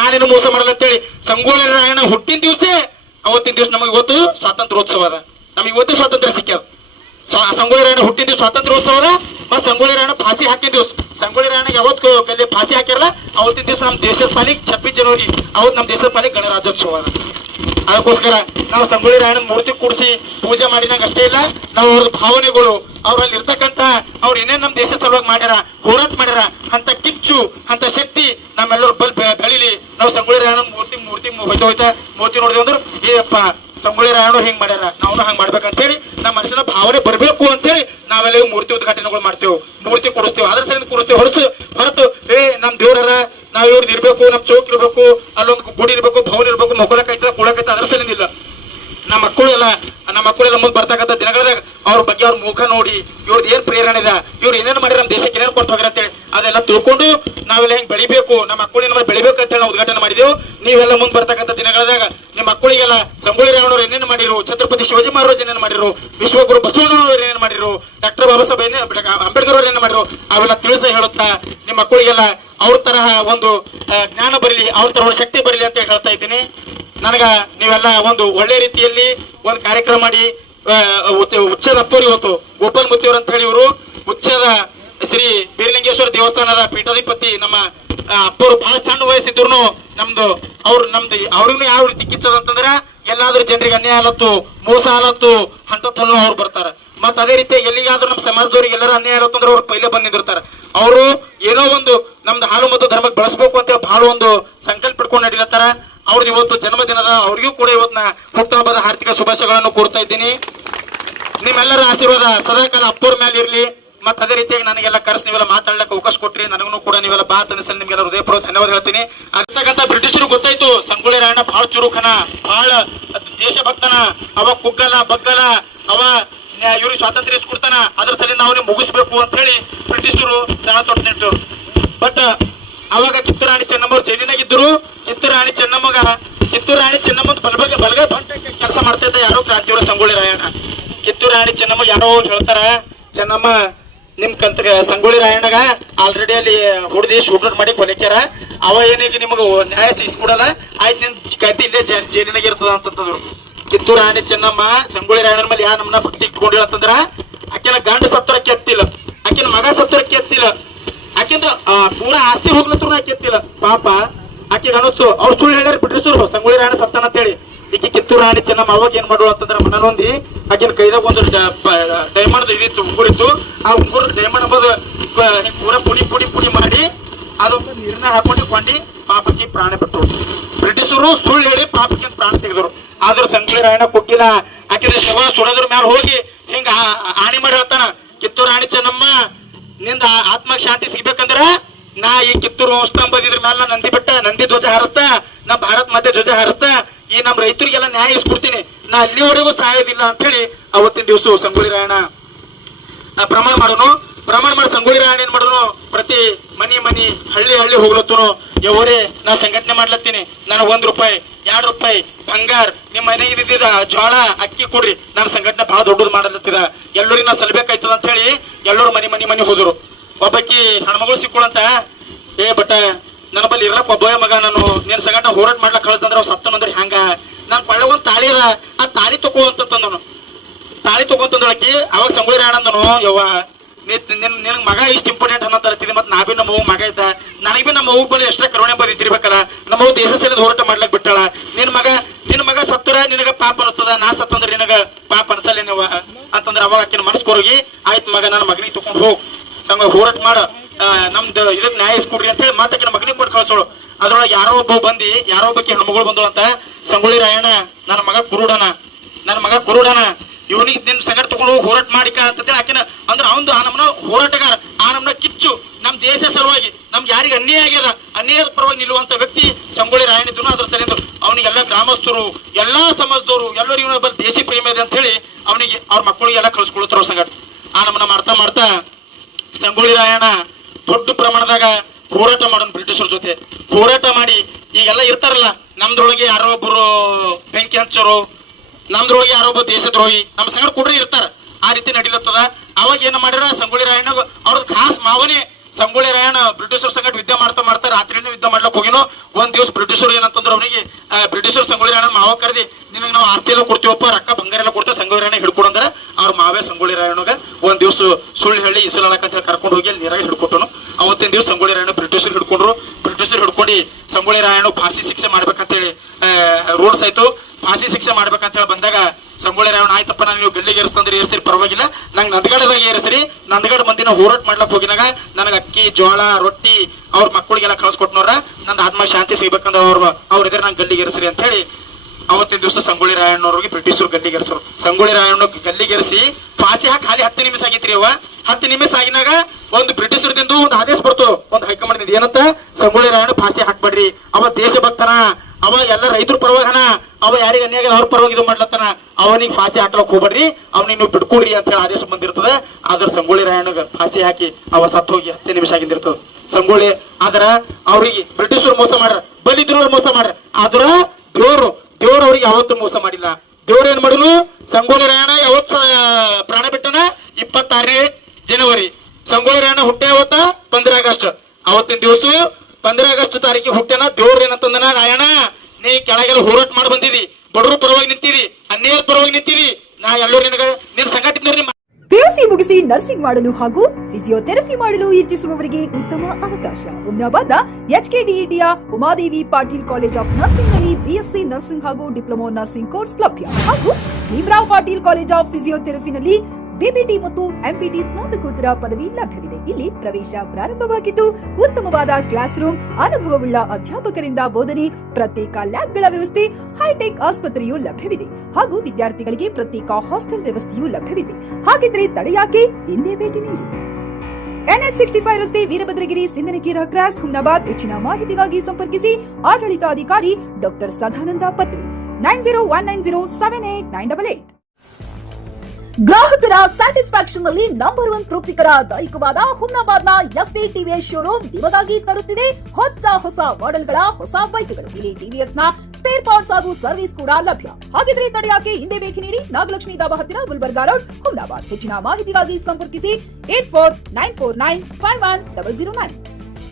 ನಾನೇನು ಮೋಸ ಮಾಡಲ್ಲ ಅಂತೇಳಿ ಸಂಗೊಳ್ಳಿ ರಾಯಣ್ಣ ಹುಟ್ಟಿನ ದಿವಸ ಅವತ್ತಿನ ದಿವಸ ನಮಗೆ ಇವತ್ತು ಸ್ವಾತಂತ್ರ್ಯೋತ್ಸವ ಅದ. ನಮಗೆ ಇವತ್ತು ಸ್ವಾತಂತ್ರ್ಯ ಸಿಕ್ಕ್ಯಾವ. ಸಂಗೊಳ್ಳಿ ರಾಯಣ್ಣ ಹುಟ್ಟಿನ ದಿವಸ ಸ್ವಾತಂತ್ರ್ಯೋತ್ಸವ ಅದ. ಮತ್ತು ಸಂಗೊಳ್ಳಿ ರಾಯಣ್ಣ ಫಾಸಿ ಹಾಕಿದ ದಿವಸ, ಸಂಗೊಳ್ಳಿ ರಾಯಣ್ಣ ಯಾವತ್ತು ಕಲ್ಲಿ ಫಾಸಿ ಹಾಕಿರಲ್ಲ ಅವತ್ತಿನ ದಿವಸ ನಮ್ಮ ದೇಶದ ಪಾಲಿಗೆ 26 ಜನವರಿ ಅವತ್ತು ನಮ್ಮ ದೇಶದ ಪಾಲಿಗೆ ಗಣರಾಜ್ಯೋತ್ಸವ ಅದ. ಅದಕ್ಕೋಸ್ಕರ ನಾವು ಸಂಗೊಳ್ಳಿ ರಾಯಣ್ಣನ ಮೂರ್ತಿ ಕೂಡಿಸಿ ಪೂಜೆ ಮಾಡಿದಾಗ ಅಷ್ಟೇ ಇಲ್ಲ, ನಾವು ಅವ್ರದ್ದು ಭಾವನೆಗಳು, ಅವ್ರಲ್ಲಿ ಇರ್ತಕ್ಕಂಥ ಅವ್ರು ಏನೇನು ನಮ್ಮ ದೇಶ ಸಲುವಾಗಿ ಮಾಡ್ಯಾರ, ಹೋರಾಟ ಮಾಡ್ಯಾರ, ಅಂತ ಕಿಚ್ಚು ಅಂತ ಶಕ್ತಿ ನಮ್ಮೆಲ್ಲರೂ ಬೆಳಿಲಿ. ನಾವು ಸಂಗೊಳ್ಳಿ ರಾಯಣ್ಣನ ಮೂರ್ತಿ ಹೋಯ್ತಾ ಮೂರ್ತಿ ನೋಡಿದೇವು ಅಂದ್ರೆ ಏಪ್ಪ ಸಂಗೊಳ್ಳಿ ರಾಯಣ್ಣವ್ರು ಹಿಂಗ್ ಮಾಡ್ಯಾರ, ನಾವು ಹಂಗ್ ಮಾಡ್ಬೇಕಂತ ಹೇಳಿ ನಮ್ಮ ಮನಸ್ಸಿನ ಭಾವನೆ ಬರಬೇಕು ಅಂತ ಹೇಳಿ ನಾವೆಲ್ಲ ಮೂರ್ತಿ ಉದ್ಘಾಟನೆಗಳು ಮಾಡ್ತೇವೆ, ಮೂರ್ತಿ ಕೊಡಿಸ್ತೇವೆ. ಅದ್ರ ಸಲ ಕೊಡಿಸ್ತೇವೆ ಹೊರತು ನಮ್ ದೇವ್ರ ನಾವ್ ಇವ್ರದ್ದು ಇರ್ಬೇಕು, ನಮ್ ಚೌಕ್ ಇರ್ಬೇಕು, ಅಲ್ಲೊಂದು ಗುಡಿ ಇರ್ಬೇಕು, ಭವನ ಇರ್ಬೇಕು, ಮಕ್ಕಳಕ್ಕಾಯ್ತದ ಕೂಡಕ್ಕಾಯ್ತದ ಅದ್ರ ಸಲಿಂದಿಲ್ಲ. ನಮ್ಮ ಮಕ್ಕಳೆಲ್ಲ ಮುಂದೆ ಬರ್ತಕ್ಕಂಥ ದಿನಗಳದಾಗ ಅವ್ರ ಬಗ್ಗೆ ಅವ್ರ ಮುಖ ನೋಡಿ ಇವ್ರದ್ದು ಏನ್ ಪ್ರೇರಣೆ ಇದೆ, ಇವ್ರು ಏನೇನು ಮಾಡಿರ ನಮ್ಮ ದೇಶಕ್ಕೆ ಏನೇನು ಕೊಟ್ಟು ಹೋಗ್ಯಾರ ಅಂತೇಳಿ ಅದೆಲ್ಲ ತಿಳ್ಕೊಂಡು ನಾವೆಲ್ಲ ಹೆಂಗ್ ಬೆಳಿಬೇಕು, ನಮ್ಮ ಮಕ್ಕಳೇನ ಬೆಳಿಬೇಕು ಅಂತೇಳಿ ನಾವು ಉದ್ಘಾಟನೆ ಮಾಡಿದೆವು. ನೀವೆಲ್ಲ ಮುಂದೆ ಬರ್ತಕ್ಕಂಥ ದಿನಗಳದಾಗ ನಿಮ್ಮ ಮಕ್ಕಳಿಗೆಲ್ಲ ಸಂಗೊಳ್ಳಿ ರಾಯಣ್ಣವ್ರು ಏನೇನು ಮಾಡಿರು, ಛತ್ರಪತಿ ಶಿವಾಜಿ ಮಹಾರಾಜ್ ಏನೇನು ಮಾಡಿರು, ವಿಶ್ವಗುರು ಬಸವಣ್ಣನವರು ಏನೇನು ಮಾಡಿರು, ಡಾಕ್ಟರ್ ಬಾಬಾ ಸಾಹೇಬ್ ಅಂಬೇಡ್ಕರ್ ಅವ್ರು ಏನೇನು ಮಾಡಿರು ಅವೆಲ್ಲ ತಿಳಿಸ ಹೇಳುತ್ತಾ ನಿಮ್ಮ ಮಕ್ಕಳಿಗೆಲ್ಲ ಅವ್ರ ತರಹ ಒಂದು ಜ್ಞಾನ ಬರಲಿ, ಅವ್ರ ತರ ಒಂದು ಶಕ್ತಿ ಬರಲಿ ಅಂತ ಹೇಳ್ತಾ ಇದ್ದೀನಿ. ನನಗ ನೀವೆಲ್ಲ ಒಂದು ಒಳ್ಳೆ ರೀತಿಯಲ್ಲಿ ಒಂದು ಕಾರ್ಯಕ್ರಮ ಮಾಡಿ ಉಚ್ಚದ ಅಪ್ಪೋರಿ ಇವತ್ತು ಗೋಪಾಲ್ ಮುತ್ತಿಯವರು ಅಂತ ಹೇಳಿ ಇವರು ಉಚ್ಚದ ಶ್ರೀ ಬೀರಲಿಂಗೇಶ್ವರ ದೇವಸ್ಥಾನದ ಪೀಠಾಧಿಪತಿ ನಮ್ಮ ಅಪ್ಪರು ಬಹಳ ಸಣ್ಣ ವಯಸ್ಸಿದ್ರು ನಮ್ದು ಅವ್ರಿಗೂ ಯಾವ ರೀತಿ ಕಿಚ್ಚದಂತಂದ್ರ ಎಲ್ಲಾದ್ರೂ ಜನರಿಗೆ ಅನ್ಯಾಯ ಆಲತ್ತು, ಮೋಸ ಆಲತ್ತು ಅಂತಲ್ಲೂ ಅವ್ರು ಬರ್ತಾರ. ಮತ್ತ ಅದೇ ರೀತಿ ಎಲ್ಲಿಗಾದ್ರೂ ನಮ್ಮ ಸಮಾಜದವ್ರಿಗೆ ಎಲ್ಲರೂ ಅನ್ಯಾಯ ಆಲತ್ತಂದ್ರೆ ಅವ್ರು ಪೈಲೆ ಬಂದ್ ನಿಂದಿರ್ತಾರ. ಅವರು ಏನೋ ಒಂದು ನಮ್ದು ಹಾಲು ಮತ್ತು ಧರ್ಮಕ್ಕೆ ಬಳಸ್ಬೇಕು ಅಂತ ಬಹಳ ಒಂದು ಸಂಕಲ್ಪ ಇಟ್ಕೊಂಡು ನಡೀಲತ್ತಾರ. ಅವ್ರದ್ದು ಇವತ್ತು ಜನ್ಮದಿನದ, ಅವ್ರಿಗೂ ಕೂಡ ಇವತ್ತಿನ ಹುಟ್ಟುಹಬ್ಬದ ಹಾರ್ದಿಕ ಶುಭಾಶಯಗಳನ್ನು ಕೋರ್ತಾ ಇದ್ದೀನಿ. ನಿಮ್ಮೆಲ್ಲರ ಆಶೀರ್ವಾದ ಸದಾಕಾಲ ಅಪ್ಪೋರ್ ಮೇಲೆ ಇರ್ಲಿ. ಮತ್ತೆ ಅದೇ ರೀತಿಯಾಗಿ ನನಗೆಲ್ಲ ಕರೆಸಿ ನೀವೆಲ್ಲ ಮಾತಾಡ್ಲಿಕ್ಕೆ ಅವಕಾಶ ಕೊಟ್ರಿ, ನನಗೂ ಕೂಡ ನೀವೆಲ್ಲ ಬಾ ಅನಿಸಲು ನಿಮ್ಗೆಲ್ಲ ಹೃದಯಪೂರ್ವಕ ಧನ್ಯವಾದ ಹೇಳ್ತೀನಿ. ಅಂತಕ್ಕಂಥ ಬ್ರಿಟಿಷರು ಗೊತ್ತಾಯ್ತು ಸಂಗೊಳ್ಳಿ ರಾಯಣ್ಣ ಬಹಳ ಚುರುಕನ, ಬಹಳ ದೇಶಭಕ್ತನ, ಅವ ಕುಗ್ಗಲ್ಲ ಬಗ್ಗಲ್ಲ, ಅವ ಇವ್ರಿಗೆ ಸ್ವಾತಂತ್ರ್ಯ ಇಸ್ಕೊಡ್ತಾನ, ಅದ್ರ ಸಲಿಂದ ಅವ್ರಿಗೆ ಮುಗಿಸ್ಬೇಕು ಅಂತ ಹೇಳಿ ಬ್ರಿಟಿಷರು ದನ ತೊಟ್ಟು ನಿಂತರು. ಬಟ್ ಅವಾಗ ಕಿತ್ತೂರು ರಾಣಿ ಚೆನ್ನಮ್ಮವ್ರು ಜೈಲಿನಾಗಿದ್ದರು. ಕಿತ್ತೂರು ರಾಣಿ ಚೆನ್ನಮ್ಮ ಬಲಗೈ ಬಂಟಕ್ಕೆ ಕೆಲಸ ಮಾಡ್ತಾ ಇದ್ದ ಯಾರೋ ಕ್ರಾಂತಿಯವರ ಸಂಗೊಳ್ಳಿ ರಾಯಣ್ಣ. ಕಿತ್ತೂರು ರಾಣಿ ಚೆನ್ನಮ್ಮ ಯಾರೋ ಹೇಳ್ತಾರ, ಚೆನ್ನಮ್ಮ ನಿಮ್ ಸಂಗೊಳ್ಳಿ ರಾಯಣ್ಣಗ ಆಲ್ರೆಡಿ ಅಲ್ಲಿ ಹುಡ್ದಿ ಶೂಟರ್ ಮಾಡಿ ಕೊಲೆಕ್ಯಾರ, ಅವ ಏನಿಗೆ ನಿಮಗ ನ್ಯಾಯ ಸಿಗಿಸ್ಕೊಡಲ್ಲ, ಆಯ್ತು ನಿನ್ ಕೈತಿ ಇಲ್ಲೇ ಜೈಲಿನಾಗ ಇರ್ತದ ಅಂತಂದ್ರು. ಕಿತ್ತೂರು ರಾಣಿ ಚೆನ್ನಮ್ಮ ಸಂಗೊಳ್ಳಿ ರಾಯಣ್ಣನ ಮೇಲೆ ಯಾ ನಮ್ಮನ್ನ ಭಕ್ತಿ ಇಟ್ಕೊಂಡಿಲ್ಲ ಅಂತಂದ್ರ ಆಕಿನ ಗಂಡ ಸತ್ತರಕ್ಕೆ ಎತ್ತಿಲ್ಲ, ಆಕಿನ ಮಗ ಸತ್ತರಕ್ಕೆ ಎತ್ತಿಲ್ಲ, ಆಕಿಂದ ಪೂರಾ ಆಸ್ತಿ ಹೋಗ್ಲತ್ತರು ಆಕೆ ಎತ್ತಿಲ್ಲ. ಪಾಪ ಆಕಿಗೆ ಅನಿಸ್ತು ಅವ್ರು ಸುಳ್ಳು ಹೇಳ್ಯಾರ ಬ್ರಿಟಿಷರು ಸಂಗೊಳ್ಳಿ ರಾಯಣ್ಣ ಸತ್ತಾನ ಅಂತೇಳಿ. ಈಕೆ ಕಿತ್ತೂರು ರಾಣಿ ಚೆನ್ನಮ್ಮ ಅವಾಗ ಏನ್ ಮಾಡುವ ಅಂತಂದ್ರೆ ಮನನೊಂದಿ ಆಕಿನ ಕೈದಾಗ ಒಂದು ಡೈಮಂಡ್ ಇದಿತ್ತು, ಉಂಗುರಿತ್ತು. ಆ ಉಂಗುರ ಡೈಮಂಡ್ ಅಂಬದು ಪೂರಾ ಪುಡಿ ಮಾಡಿ ಅದೊಂದು ನೀರಿನ ಹಾಕೊಂಡು ಕೊಂಡಿ ಪಾಪಕ್ಕೆ ಪ್ರಾಣ ಬಿಟ್ಟರು. ಬ್ರಿಟಿಷರು ಸುಳ್ಳು ಹೇಳಿ ಪಾಪಕ್ಕೆ ಪ್ರಾಣ ತೆಗೆದರು. ಆದ್ರೆ ಸಂಗೊಳ್ಳಿ ರಾಯಣ್ಣ ಕೊಟ್ಟಿಲ್ಲ. ಆಕಿನ ಶವ ಸುಡೋದ್ರ ಮ್ಯಾಲ ಹೋಗಿ ಹಿಂಗ ಆಣಿ ಮಾಡಿ ಹೇಳ್ತಾನ, ಕಿತ್ತೂರು ರಾಣಿ ಚೆನ್ನಮ್ಮ ನಿಂದ ಆತ್ಮಕ್ಕೆ ಶಾಂತಿ ಸಿಗ್ಬೇಕಂದ್ರ ನಾ ಈ ಕಿತ್ತೂರು ಸ್ತಂಭದಿದ್ರ ಮ್ಯಾಲ ನಂದಿ ಧ್ವಜ ಹಾರಿಸ್ತಾ, ನಾ ಭಾರತ್ ಮಾತೆ ಧ್ವಜ ಹಾರಿಸ್ತಾ, ಈ ನಮ್ ರೈತರಿಗೆಲ್ಲ ನ್ಯಾಯ ಇಸ್ಕೊಡ್ತೀನಿ, ನಾ ಅಲ್ಲಿವರೆಗೂ ಸಾಯೋದಿಲ್ಲ ಅಂತ ಹೇಳಿ ಅವತ್ತಿನ ದಿವಸ ಸಂಗೊಳ್ಳಿ ರಾಯಣ್ಣ ಪ್ರಮಾಣ ಮಾಡಿ ಸಂಗೊಳ್ಳಿ ರಾಯಣ್ಣ ಏನ್ ಮಾಡೋನು, ಪ್ರತಿ ಮನಿ ಹಳ್ಳಿ ಹೋಗ್ಲತ್ತನು, ಯವರೇ ನಾ ಸಂಘಟನೆ ಮಾಡ್ಲತ್ತೀನಿ, ನನಗೆ ₹1 ₹2 ಬಂಗಾರ ನಿಮ್ಮ ಮನೆಗೆ ಇದ್ದಿದ್ದ ಜೋಳ ಅಕ್ಕಿ ಕೊಡ್ರಿ, ನಾನು ಸಂಘಟನೆ ಬಹಳ ದೊಡ್ಡದು ಮಾಡಲತ್ತಿದ, ಎಲ್ಲರಿಗೆ ನಾ ಸಲ್ಬೇಕಾಯ್ತದ ಅಂತ ಹೇಳಿ ಎಲ್ಲರೂ ಮನಿ ಹೋದ್ರು. ಒಬ್ಬಾಕಿ ಹೆಣ್ಮಗಳು ಸಿಕ್ಕೊಳಂತ, ಬಟ್ ನನ್ನ ಬಲ್ಲಿ ಇರ್ಲಕ್ ಒಬ್ಬ ಮಗ, ನಾನು ನೀನ್ ಸಂಘಟನೆ ಹೋರಾಟ ಮಾಡ್ಲಕ್ ಕಳಿಸ್ತಂದ್ರ ಅವ್ ಸತ್ತನಂದ್ರೆ ಹೆಂಗ, ನಾನ್ ಕೊಳ್ಳ ಒಂದ್ ತಾಳಿ ಅದ, ಆ ತಾಳಿ ತಗೋ ಅಂತಂದನು. ತಾಳಿ ತಗೊಂತಂದಳಕಿ. ಅವಾಗ ಸಂಗೊಳ್ಳಿ ರಾಯಣ್ಣ ಅಂದನು, ಯವ್ವ ನಿನ್ ಮಗ ಇಷ್ಟ ಇಂಪಾರ್ಟೆಂಟ್ ಅನ್ನತ್ತಿದ್ದೆ, ಮತ್ ನಾ ಬಿ ನಮ್ಮ ಮಗ ಇದ್ದ, ನನಗ್ ಬಿ ನಮ್ಮ ಮಗು ಬಳಿ ಎಷ್ಟೇ ಕರುಣೆ ಬಂದಿರ್ಬೇಕಲ್ಲ, ನಮ್ಮ ದೇಶ ಸೇರಿದ ಹೋರಾಟ ಮಾಡ್ಲಕ್ ಬಿಟ್ಟಾಳ, ನಿನ್ ಮಗ ಸತ್ತರ ನಿನಗ ಪಾಪ ಅನಿಸ್ತದ, ನಾ ಸತ್ತಂದ್ರೆ ನಿನಗ ಪಾಪ ಅನ್ಸಲ್ಲ ನೀವು ಅಂತಂದ್ರೆ ಅವಾಗ ಆಕಿನ ಮನಸ್ಸು ಕೊರಗಿ, ಆಯ್ತು ಮಗ ನನ್ನ ಮಗನಿಗೆ ತಗೊಂಡು ಹೋಗ್ ಹೋರಾಟ ಮಾಡ, ನಮ್ದು ಇದಕ್ ನ್ಯಾಯ ಇಸ್ಕೊಡ್ರಿ ಅಂತ ಹೇಳಿ ಮಾತಾಕಿನ ಮಗನಿಗೆ ಕೊಟ್ಟು ಕಳ್ಸೋಳು. ಅದ್ರೊಳಗೆ ಯಾರೋ ಒಬ್ಬಕ್ಕೆ ಹೆಣ್ಮಗಳು ಬಂದಳು ಅಂತ, ಸಂಗೊಳ್ಳಿ ರಾಯಣ್ಣ ನನ್ನ ಮಗ ಕುರುಡನ ಇವನಿಗೆ ನಿನ್ ಸಂಗಡ ತಗೊಂಡು ಹೋರಾಟ ಮಾಡಿಕ ಅಂತ ಆಕಿನ ಅಂದ್ರೆ ಅವಂದು ಆ ನಮ್ನ ಹೋರಾಟಗಾರ, ಆ ನಮ್ನ ಕಿಚ್ಚು, ನಮ್ ದೇಶ ಸಲುವಾಗಿ ನಮ್ಗೆ ಯಾರಿಗೆ ಅನ್ಯಾಯ ಆಗ್ಯದ ಅನ್ಯಾಯದ ಪರವಾಗಿ ನಿಲ್ಲುವಂತ ವ್ಯಕ್ತಿ ಸಂಗೊಳ್ಳಿ ರಾಯಣ್ಣ ಇದ್ದನು. ಅದ್ರ ಸರಿಯಿಂದ ಅವನಿಗೆಲ್ಲ ಗ್ರಾಮಸ್ಥರು, ಎಲ್ಲಾ ಸಮಾಜದವರು ಎಲ್ಲರೂ ಇವನ ದೇಶಿ ಪ್ರೇಮ ಇದೆ ಅಂತ ಹೇಳಿ ಅವನಿಗೆ ಅವ್ರ ಮಕ್ಕಳಿಗೆಲ್ಲ ಕಳ್ಸ್ಕೊಳ್ತಾರ ಸಂಗಡ. ಆ ನಮ್ಮನ್ನ ಮಾಡ್ತಾ ಸಂಗೊಳ್ಳಿ ರಾಯಣ್ಣ ದೊಡ್ಡ ಪ್ರಮಾಣದಾಗ ಹೋರಾಟ ಮಾಡೋಣ, ಬ್ರಿಟಿಷರ ಜೊತೆ ಹೋರಾಟ ಮಾಡಿ ಈಗೆಲ್ಲ ಇರ್ತಾರಲ್ಲ, ನಮ್ದ್ರೊಳಗೆ ಯಾರೋ ಒಬ್ಬರು ಬೆಂಕಿ ಹಚ್ಚೋರು, ನಮ್ದ್ರೊಳಗೆ ಯಾರೋ ಒಬ್ಬ ದೇಶದ್ರೋಹಿ ನಮ್ಮ ಸಂಗಡ ಕೂಡ ಇರ್ತಾರ, ಆ ರೀತಿ ನಡೀಲತ್ತದ. ಅವಾಗ ಏನ್ ಮಾಡ್ಯಾರ ಸಂಗೊಳ್ಳಿ ರಾಯಣ್ಣ ಅವ್ರದ್ದು ಖಾಸ್ ಮಾವನೇ ಸಂಗೊಳ್ಳಿ ರಾಯಣ್ಣ ಬ್ರಿಟಿಷರ್ ಸಂಗಟ ಯುದ್ಧ ಮಾಡ್ತಾ ರಾತ್ರಿಯಿಂದ ಯುದ್ಧ ಮಾಡ್ಲಕ್ ಹೋಗಿನೋ. ಒಂದ್ ದಿವಸ ಬ್ರಿಟಿಷರು ಏನಂತಂದ್ರು ಅವನಿಗೆ, ಬ್ರಿಟಿಷರ್ ಸಂಗೊಳ್ಳಿ ರಾಯಣ್ಣ ಮಾವ ಕರೆದಿ ನಿನಗೆ ನಾವು ಆಸ್ತಿ ಎಲ್ಲ ಕೊಡ್ತೀವಪ್ಪ, ರೊಕ್ಕ ಬಂಗಾರ ಎಲ್ಲ ಕೊಡ್ತೇವೆ, ಸಂಗೊಳ್ಳಿ ರಾಯಣ್ಣ ಹಿಡ್ಕೊಡಂದ್ರ ಅವ್ರ ಮಾವೇ ಸಂಗೊಳ್ಳಿ ರಾಯಣ್ಣಗ ಒಂದ್ ದಿವಸ ಸುಳ್ಳು ಹೇಳಿ ಇಸುಲಾಳಕಂತ ಹೇಳಿ ಕರ್ಕೊಂಡು ಹೋಗಿ ಅಲ್ಲಿ ನೀರಾಗ ಹಿಡ್ಕೊಟ್ಟನು. ಅವತ್ತಿನ ದಿವಸ ಸಂಗೊಳ್ಳಿ ರಾಯಣ್ಣ ಬ್ರಿಟಿಷರ್ ಹಿಡ್ಕೊಂಡ್ರು. ಬ್ರಿಟಿಷರ್ ಹಿಡ್ಕೊಂಡು ಸಂಗೊಳ್ಳಿ ರಾಯಣ್ಣ ಫಾಸಿ ಶಿಕ್ಷೆ ಮಾಡ್ಬೇಕಂತೇಳಿ ರೂಲ್ಸ್ ಆಯ್ತು. ಫಾಸಿ ಶಿಕ್ಷೆ ಮಾಡ್ಬೇಕಂತ ಹೇಳಿ ಬಂದಾಗ ಸಂಗೊಳ್ಳಿ ರಾಯಣ್ಣ ಆಯ್ತಪ್ಪ, ನಾನು ನೀವು ಗಲ್ಲಿಗೆ ಏರಿಸ್ತಂದ್ರೆ ಏರಿಸ್ತೀರಿ ಪರವಾಗಿಲ್ಲ, ನಂಗೆ ನಂದಗಡದಾಗ ಏರಿಸ್ರಿ, ನಂದಗಡ ಮಂದಿನ ಹೋರಾಟ ಮಾಡ್ಲಕ್ ಹೋಗಿನಾಗ ನನಗೆ ಅಕ್ಕಿ ಜೋಳ ರೊಟ್ಟಿ ಅವ್ರ ಮಕ್ಕಳಿಗೆಲ್ಲ ಕಳ್ಸಿಕೊಟ್ನವ್ರ, ನಂದು ಆತ್ಮ ಶಾಂತಿ ಸಿಗ್ಬೇಕಂದ್ರೆ ಅವ್ರ ಇದ್ರೆ ನಂಗೆ ಗಲ್ಲಿಗೆ ಏರಿಸ್ರಿ ಅಂತ ಹೇಳಿ ಅವತ್ತಿನ ದಿವಸ ಸಂಗೊಳ್ಳಿ ರಾಯಣ್ಣವ್ರಿಗೆ ಬ್ರಿಟಿಷರು ಗಲ್ಲಿಗೆರ್ಸರು. ಸಂಗೊಳ್ಳಿ ರಾಯಣ್ಣ ಗಲ್ಲಿಗೆರಿಸಿ ಫಾಸಿ ಹಾಕಿ ಖಾಲಿ 10 ನಿಮಿಷ ಆಗಿತ್ರಿ. 10 ನಿಮಿಷ ಆಗಿನಾಗ ಒಂದು ಬ್ರಿಟಿಷರದಿಂದ ಒಂದು ಆದೇಶ ಬರ್ತು, ಒಂದು ಹೈಕಮಾಂಡ್ ಏನಂತ, ಸಂಗೊಳ್ಳಿ ರಾಯಣ್ಣ ಫಾಸಿ ಹಾಕ್ಬೇಡ್ರಿ, ಅವ ದೇಶಭಕ್ತನ, ಅವ ಎಲ್ಲ ರೈತರ ಪರವಾಗನ, ಅವ ಯಾರಿಗೆ ಅನ್ಯಾಯ ಅವ್ರ ಪರವಾಗಿ ಇದು ಮಾಡ್ಲತ್ತನ, ಅವನಿಗೆ ಫಾಸಿ ಹಾಕ್ಲಕ್ ಹೋಗ್ಬೇಡ್ರಿ, ಅವನಿಗೆ ನೀವು ಬಿಡ್ಕೊಡ್ರಿ ಅಂತ ಹೇಳಿ ಆದೇಶ ಬಂದಿರ್ತದೆ. ಆದ್ರೆ ಸಂಗೊಳ್ಳಿ ರಾಯಣ್ಣಗ ಫಾಸಿ ಹಾಕಿ ಅವ ಸತ್ತು ಹೋಗಿ 10 ನಿಮಿಷ ಆಗಿರ್ತಾವ ಸಂಗೊಳ್ಳಿ. ಆದ್ರ ಅವ್ರಿಗೆ ಬ್ರಿಟಿಷರು ಮೋಸ ಮಾಡ್ರ, ಬಲಿದ್ರವ್ರು ಮೋಸ ಮಾಡ್ರ, ಆದ್ರ ದೇವ್ರು ಅವ್ರಿಗೆ ಯಾವತ್ತೂ ಮೋಸ ಮಾಡಿಲ್ಲ. ದೇವ್ರ ಏನ್ ಮಾಡಲು, ಸಂಗೊಳ್ಳಿ ರಾಯಣ್ಣ ಯಾವತ್ ಪ್ರಾಣ ಬಿಟ್ಟನ 26 ಜನವರಿ. ಸಂಗೊಳ್ಳಿ ರಾಯಣ್ಣ ಹುಟ್ಟೆ ಯಾವತ್ತ 15 ಆಗಸ್ಟ್. ಅವತ್ತಿನ ದಿವಸ 15 ಆಗಸ್ಟ್ ತಾರೀಕಿಗೆ ಹುಟ್ಟೆನ. ದೇವ್ರ ಏನಂತಂದನ, ರಾಯಣ್ಣ ನೀ ಕೆಳಗೆಲ್ಲ ಹೋರಾಟ ಮಾಡಿ ಬಂದಿದಿ, ಬಡವ್ರ ಪರವಾಗಿ ನಿಂತಿದಿ, ಅನ್ಯಾಯದ ಪರವಾಗಿ ನಿಂತಿದಿ, ನಾ ಎಲ್ಲರೂ ನಿನ್ನ ಸಂಘಟನೆ. ಪಿಯುಸಿ ಮುಗಿಸಿ ನರ್ಸಿಂಗ್ ಮಾಡಲು ಹಾಗೂ ಫಿಸಿಯೋಥೆರಪಿ ಮಾಡಲು ಇಚ್ಛಿಸುವವರಿಗೆ ಉತ್ತಮ ಅವಕಾಶ. ಹುಮ್ನಾಬಾದ್ನ HKDETಯ Umadevi Patil college of nursing ನಲ್ಲಿ BSc ನರ್ಸಿಂಗ್ ಹಾಗೂ ಡಿಪ್ಲೊಮಾ ನರ್ಸಿಂಗ್ ಕೋರ್ಸ್ ಲಭ್ಯ ಹಾಗೂ ಭೀಮರಾವ್ ಪಾಟೀಲ್ ಕಾಲೇಜ್ ಆಫ್ ಫಿಸಿಯೋಥೆರಪಿನಲ್ಲಿ BPT ಮತ್ತು MPT ಸ್ನಾತಕೋತ್ತರ ಪದವಿ ಲಭ್ಯವಿದೆ. ಇಲ್ಲಿ ಪ್ರವೇಶ ಪ್ರಾರಂಭವಾಗಿದ್ದು ಉತ್ತಮವಾದ ಕ್ಲಾಸ್ ರೂಮ್, ಅನುಭವವುಳ್ಳ ಅಧ್ಯಾಪಕರಿಂದ ಬೋಧನೆ, ಪ್ರತ್ಯೇಕ ಲ್ಯಾಬ್ಗಳ ವ್ಯವಸ್ಥೆ, ಹೈಟೆಕ್ ಆಸ್ಪತ್ರೆಯೂ ಲಭ್ಯವಿದೆ ಹಾಗೂ ವಿದ್ಯಾರ್ಥಿಗಳಿಗೆ ಪ್ರತ್ಯೇಕ ಹಾಸ್ಟೆಲ್ ವ್ಯವಸ್ಥೆಯೂ ಲಭ್ಯವಿದೆ. ಹಾಗಿದ್ರೆ ತಡೆಯಾಕೆ, ಹಿಂದೆ ಭೇಟಿ ನೀಡಿ. NH65 ರಸ್ತೆ, ವೀರಭದ್ರಗಿರಿ, ಸಿಂದನಕೀರ ಕ್ರಾಸ್, ಹುಮ್ನಾಬಾದ್. ಹೆಚ್ಚಿನ ಮಾಹಿತಿಗಾಗಿ ಸಂಪರ್ಕಿಸಿ ಆಡಳಿತಾಧಿಕಾರಿ ಡಾಕ್ಟರ್ ಸದಾನಂದ ಪತ್ರಿ 9019078988. ಗ್ರಾಹಕರ ಸ್ಯಾಟಿಸ್ಫ್ಯಾಕ್ಷನ್ ನಲ್ಲಿ ನಂಬರ್ 1 ತೃಪ್ತಿಕರ ದೈಹಿಕವಾದ ಹುಮ್ನಾಬಾದ್ನ SV TVS ಶೋರೂಮ್ ನಿಮಗಾಗಿ ತರುತ್ತಿದೆ ಹೊಸ ಮಾಡೆಲ್ಗಳ ಹೊಸ ಬೈಕ್ಗಳು. ಇಲ್ಲಿ TVS ನ ಸ್ಪೇರ್ ಪಾರ್ಟ್ಸ್ ಹಾಗೂ ಸರ್ವಿಸ್ ಕೂಡ ಲಭ್ಯ. ಹಾಗಿದ್ರೆ ತಡೆಯಾಕೆ, ಹಿಂದೆ ಭೇಟಿ ನೀಡಿ. ನಾಗಲಕ್ಷ್ಮಿ ದಾಬಾ ಹತ್ತಿರ, ಗುಲ್ಬರ್ಗಾ ರೋಡ್, ಹುಮ್ನಾಬಾದ್. ಹೆಚ್ಚಿನ ಮಾಹಿತಿಗಾಗಿ ಸಂಪರ್ಕಿಸಿ 8494951009.